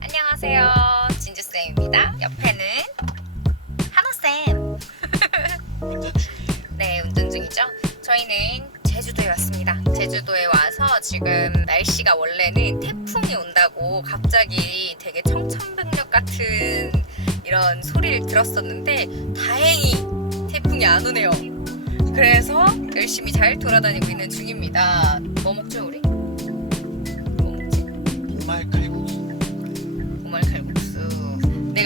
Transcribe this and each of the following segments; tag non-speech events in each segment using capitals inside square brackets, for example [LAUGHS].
안녕하세요. 진주쌤입니다. 옆에는 한호쌤. [LAUGHS] 네, 운전 중이죠. 저희는 제주도에 왔습니다. 제주도에 와서 지금 날씨가 원래는 태풍이 온다고 갑자기 되게 청천벽력 같은 이런 소리를 들었었는데 다행히 태풍이 안 오네요. 그래서 열심히 잘 돌아다니고 있는 중입니다. 뭐 먹죠 우리?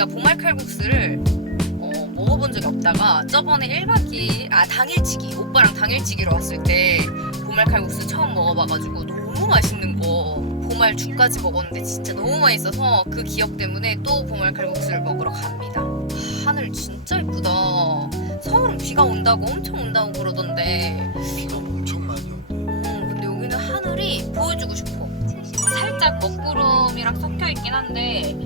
내가 보말 칼국수를 어, 먹어본 적이 없다가 저번에 1박 2일, 아, 당일치기. 오빠랑 당일치기로 왔을 때 보말 칼국수 처음 먹어봐가지고 너무 맛있는 거. 보말 죽까지 먹었는데 진짜 너무 맛있어서 그 기억 때문에 또 보말 칼국수를 먹으러 갑니다. 아, 하늘 진짜 예쁘다. 서울은 비가 온다고 엄청 온다고 그러던데. 비가 엄청 많이 온대. 어, 근데 여기는 하늘이 보여주고 싶어. 살짝 먹구름이랑 섞여 있긴 한데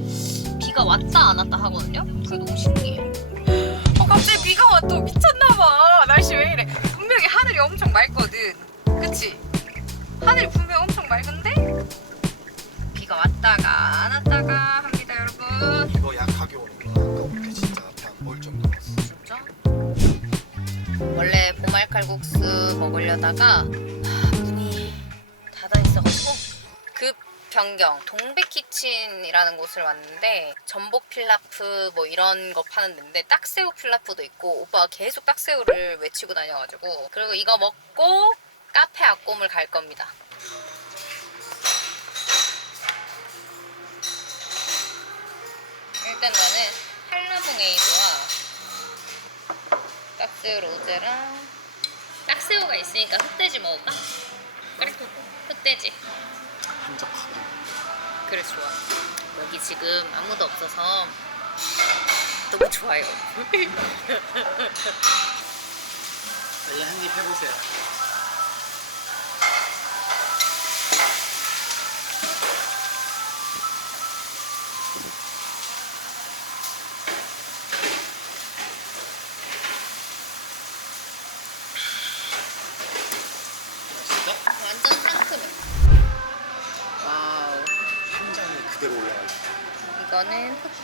비가 왔다 안 왔다 하거든요. 그게 너무 신기해. 어 갑자기 비가 와 또 미쳤나봐. 날씨 왜 이래? 분명히 하늘이 엄청 맑거든. 그치? 하늘이 분명 엄청 맑은데 비가 왔다가 안 왔다가 합니다, 여러분. 이거 약하게 오는 거 아까부터 진짜 앞에 안 보일 정도였어. 진짜? 원래 보말 칼국수 먹으려다가 변경 동백키친이라는 곳을 왔는데 전복 필라프 뭐 이런 거 파는 데인데 딱새우 필라프도 있고 오빠가 계속 딱새우를 외치고 다녀가지고 그리고 이거 먹고 카페 앞곰을 갈 겁니다. 일단 나는 한라봉 에이드와 딱새우 로제랑 딱새우가 있으니까 흑돼지 먹을까? 그래 흑돼지 한적하고. 그래 좋아 여기 지금 아무도 없어서 너무 좋아요 [LAUGHS] 빨리 한 입 해보세요.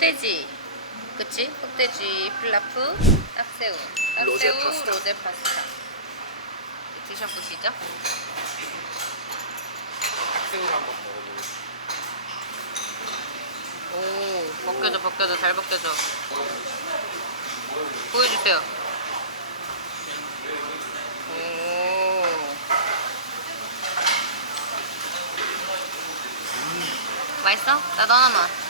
흑돼지. 그치? 흑돼지 필라프 딱새우. 로제 딱새우 파스타. 로제 파스타. 드셔보시죠. 새우를 한번 먹어보고. 오 벗겨져 벗겨져 잘 벗겨져 보여주세요. 오. 맛있어? 나도 하나만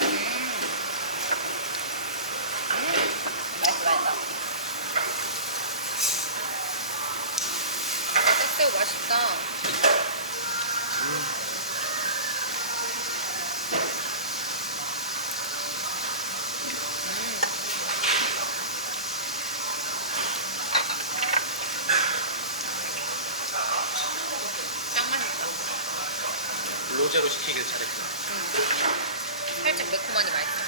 음. 음. 맛있어 맛있어 아, 떡새우 맛있다 짱 맛있다. 로제로 시키길 잘했구나. 음. 살짝 매콤하니 맛있어.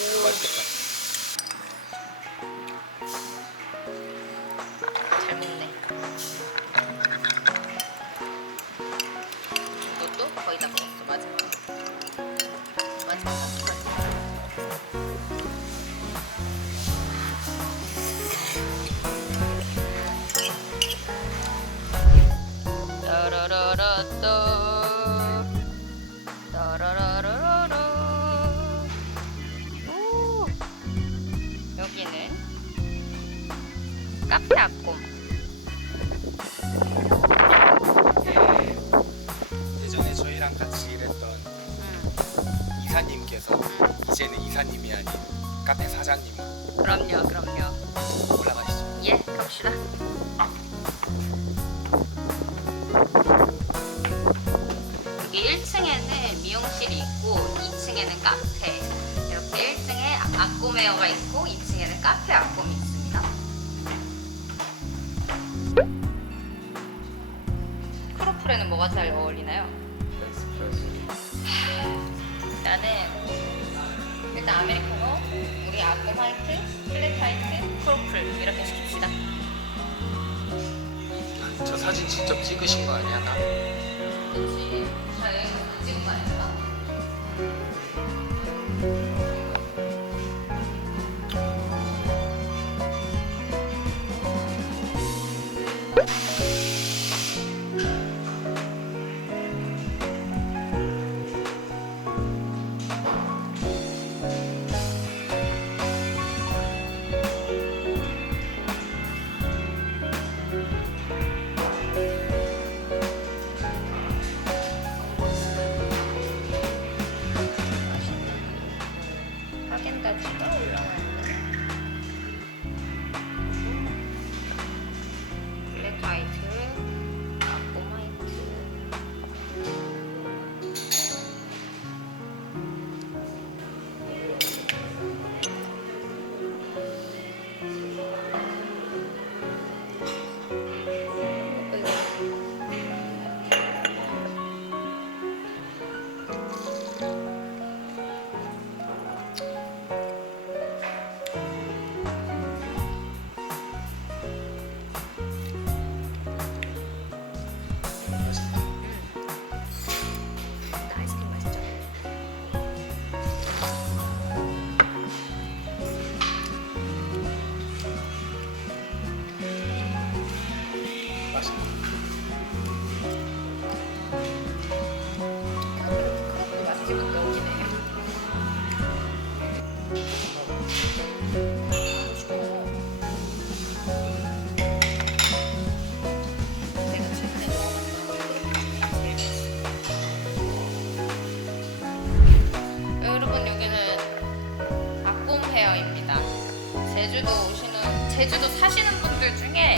오, 맛있겠다. 잘 먹네. 이것도 거의 다 먹었어 마지막. 마지막 이사님께서 이제는 이사님이 아닌 카페 사장님 그럼요, 그럼요. 올라가시죠. 예, 갑시다. 여기 1층에는 미용실이 있고 2층에는 카페. 이렇게 1층에 아꼬메어가 있고 2층에는 카페 아꼼이 있습니다. 크로플에는 뭐가 잘 어울리나요? 아꼼 화이트, 플랫 화이트, 프로플 이렇게 시킵시다. 저 사진 직접 찍으신 거 아니야 나? 그렇 하겐다 제주도 사시는 분들 중에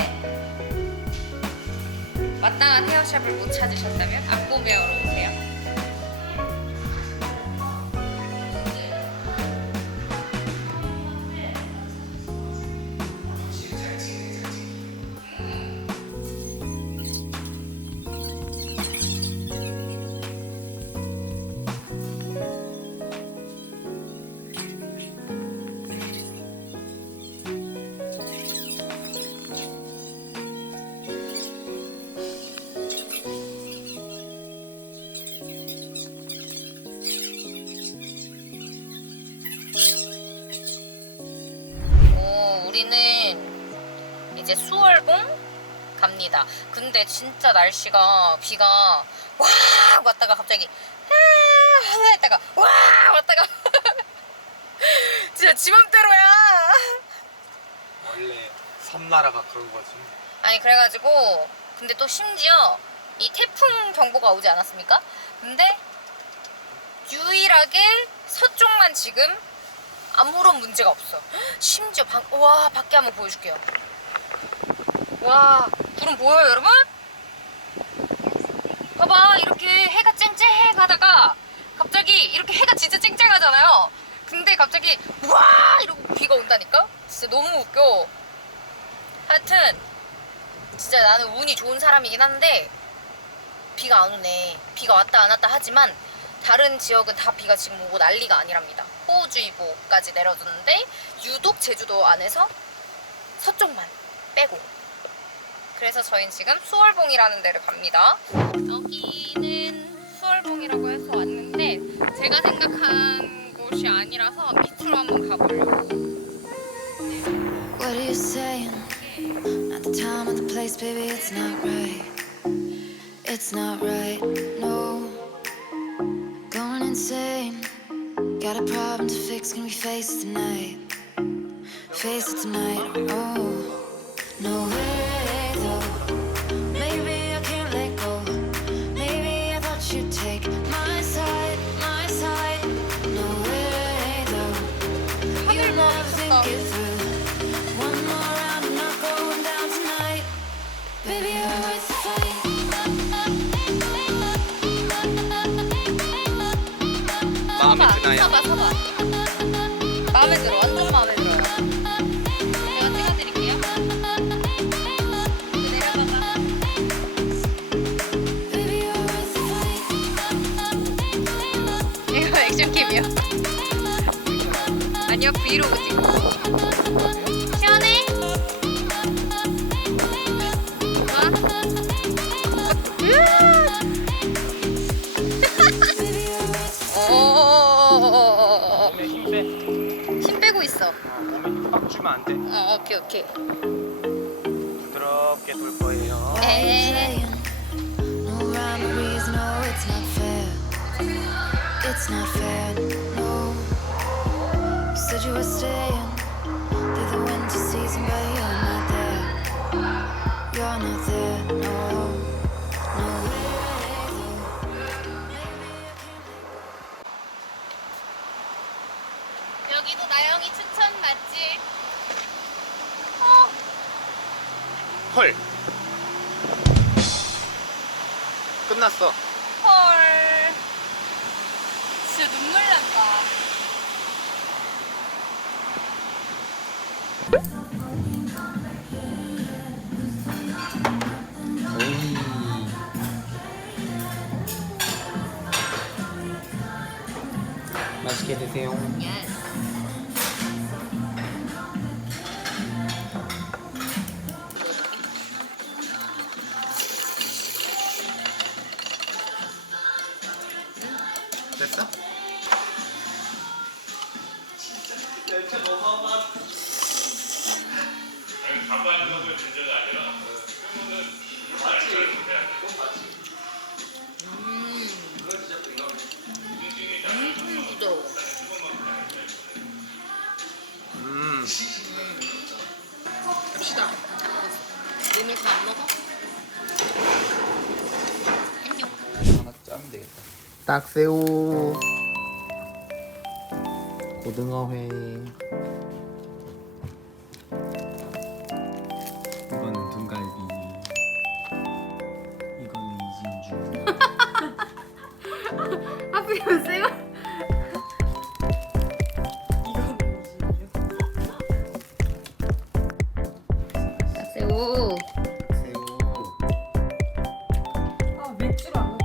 마땅한 헤어샵을 못 찾으셨다면 헤어로 오세요. 오, 우리는 이제 수월봉 갑니다. 근데 진짜 날씨가 비가 와 왔다가 갑자기 아 하나 했다가 와 왔다가 [LAUGHS] 진짜 지맘대로야. 원래 섬나라가 그런 거지. 아니 그래가지고 근데 또 심지어 이 태풍 경보가 오지 않았습니까? 근데 유일하게 서쪽만 지금 아무런 문제가 없어. 심지어 방, 와 밖에 한번 보여줄게요. 와 구름 보여요 여러분? 봐봐 이렇게 해가 쨍쨍해 가다가 갑자기 이렇게 해가 진짜 쨍쨍하잖아요. 근데 갑자기 와 이러고 비가 온다니까? 진짜 너무 웃겨. 하여튼 진짜 나는 운이 좋은 사람이긴 한데 비가 안 오네. 비가 왔다 안 왔다 하지만 다른 지역은 다 비가 지금 오고 난리가 아니랍니다. 호우주의보까지 내려졌는데 유독 제주도 안에서 서쪽만 빼고. 그래서 저희는 지금 수월봉이라는 데를 갑니다. 여기는 수월봉이라고 해서 왔는데 제가 생각한 곳이 아니라서 밑으로 한번 가보려고. Got a problem to fix, can we face it tonight? Face it tonight, oh. No way, 마음에 드나요? 서봐, 서봐. 마음에 들어, 완전 마음에 들어요. 제가 찍어드릴게요. 내려봐봐. Fight. 이거 액션캠이요. 아니요, 브이로그 찍 힘빡 주면 안 돼. 어, 오케이 오케이. 부드럽게 돌 거예요. 에이. playing. No rhyme or reason, no, it's not fair. It's not fair, no. You said you were staying through the winter season, but you're not there. You're not there, 맛있게 드세요. 됐어? 음, 부드러워. 음. 시다. 몸을 다안 먹어? 안녕. 하나 짜면 되겠다. 딱새우. 고등어회. 하필이면 새우. 새우. 새우. 아 맥주를 안 먹어.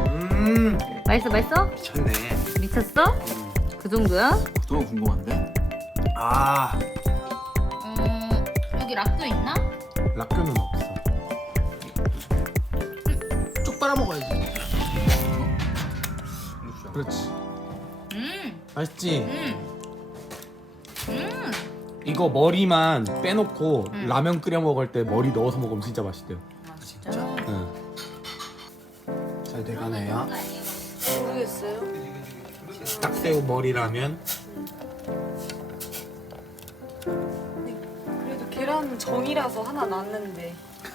음. 맛있어, 맛있어? 미쳤네. 미쳤어? 그 정도야? 너무 궁금한데? 아, 음, 여기 락도 있나? 락교는 없어. 그렇지. 음, 맛있지? 음. 음. 이거 머리만 빼놓고 음. 라면 끓여 먹을 때 머리 넣어서 먹으면 진짜 맛있대요. 아, 진짜? 응. 잘 돼가네요. 모르겠어요. 딱새우 머리 라면. 그래도 계란 정이라서 하나 났는데 [LAUGHS]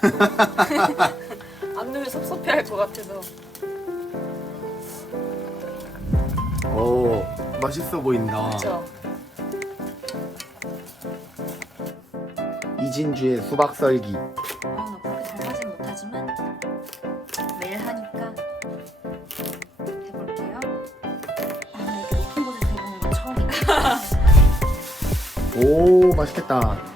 안 넣으면 섭섭해할 것 같아서 오, 맛있어 보인다. 그렇죠. 이진주의 수박 썰기. 아 나 그렇게 잘 하진 못하지만 매일 하니까 해볼게요. 아 이렇게 높은 곳에서 해보는 건 처음이다. 오, 맛있겠다.